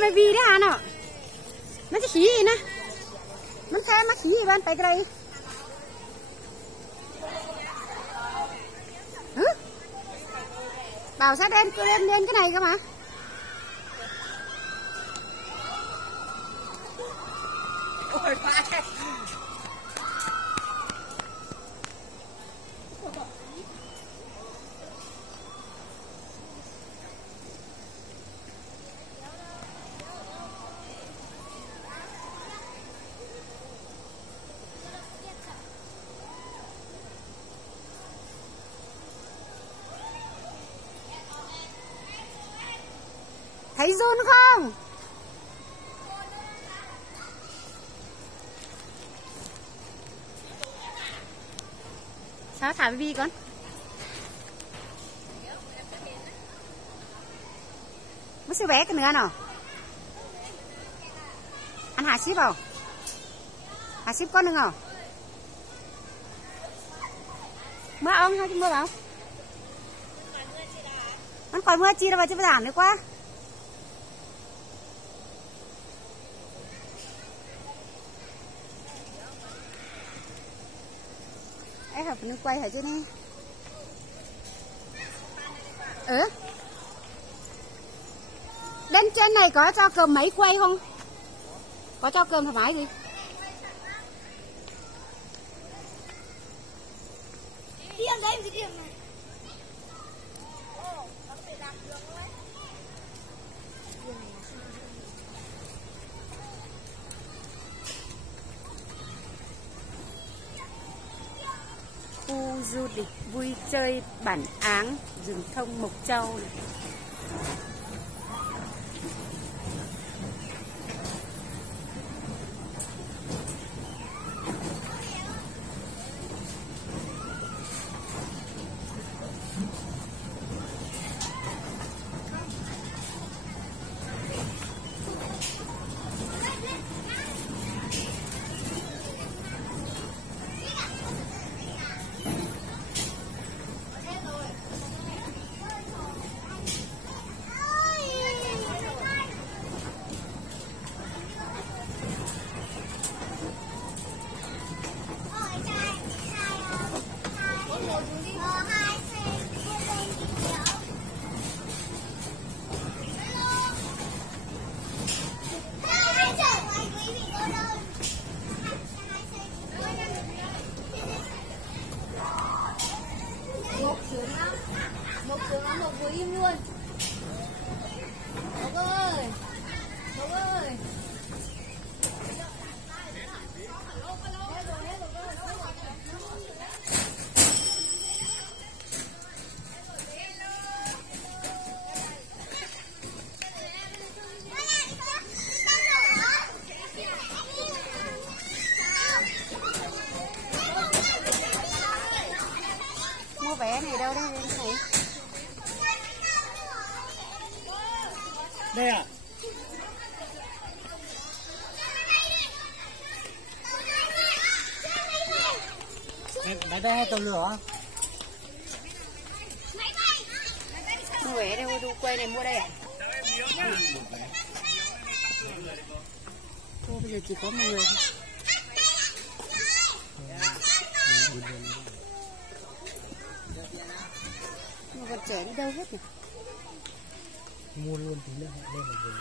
ไม่วีได้ฮะเนาะมันจะขี้นะมันแค่มาขี้บ้านไปไกลbảo sao đen cứ lên cái này cơ mà ôi phải thấy run không? Sao thả baby con? Mới siêu bé cái nữa nào? Ăn hả ship không? Hả ship con đừng không? Mưa ông hay chứ mưa không? Nó còn mưa chi đâu mà chứ phải giảm nữa quá. Ấy hợp nó quay hả chứ nè. Bên trên này có cho cơm máy quay không? Có cho cơm thoải mái gì? Đi ăn đấy gì điểm này. Khu du lịch vui chơi Bản Áng, rừng thông Mộc Châu này. Một vừa im luôn. Mộc ơi. Mộc ơi. Mua vé này đâu đây này? Đây à? Máy bay hay tàu lửa? Mua vé đây, đu quay này mua đây à? Cô bây giờ chỉ có một người thôi. Mà còn trẻ đi đâu hết nhỉ? Mua luôn tí nữa họ lên là về.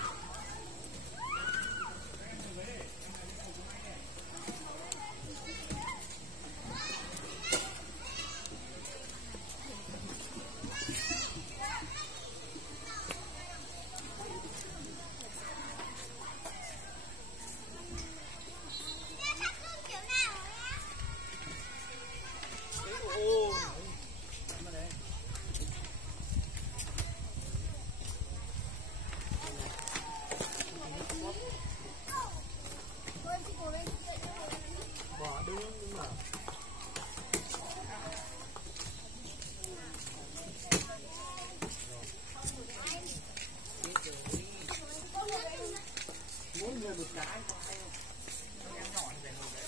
một cái có hay không? Em nhỏ như vậy một đấy.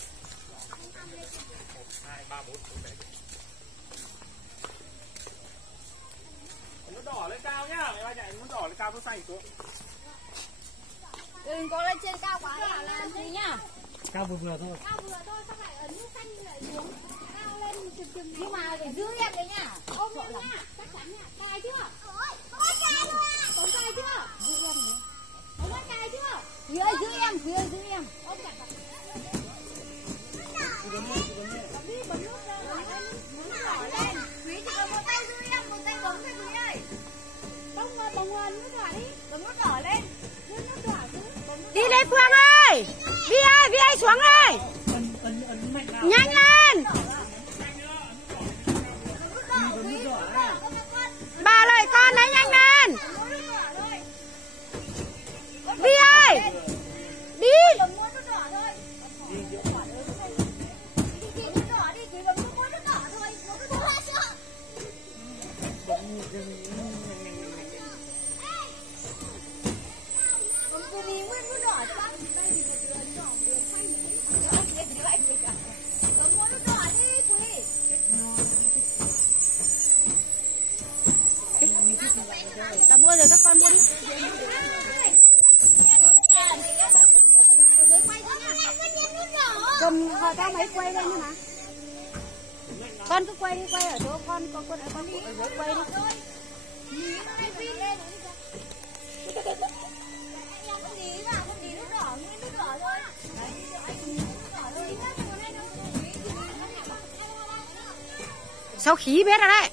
1, 2, 3, 4 đấy. Nó đỏ lên cao nhá, mày ba chạy nó đỏ lên cao nó xanh xuống. Đừng có lên trên cao quá là gì nhá. Cao vừa thôi. Cao vừa thôi, xong lại ở nước xanh lại xuống. Cao lên chừng chừng. Nhưng mà phải giữ em đấy nhá. Ôm em nhá. Chắc chắn nhá. Cài chưa? Có cài luôn. Có cài chưa? Giữ em nhé. Có cài chưa? Dì ơi giữ em, dì ơi giữ em. Ôm chặt vào. Đi bấm nút ra rồi lên. Nút đỏ lên. Quý chỉ cần một tay giữ em, một tay bấm thôi Quý ơi. Bấm nút đỏ đi. Bấm nút đỏ lên. Nút đỏ giữ. Đi lên Phương ơi. Vi ơi xuống ơi. Nhanh lên. Bà lời con đấy nhanh lên. Vi ơi. Đi. Ta mua rồi các con mua đi. Cầm họ ta máy quay lên mà. Con cứ quay đi, quay ở chỗ con ở dưới quay đi. Sao khí biết rồi đấy.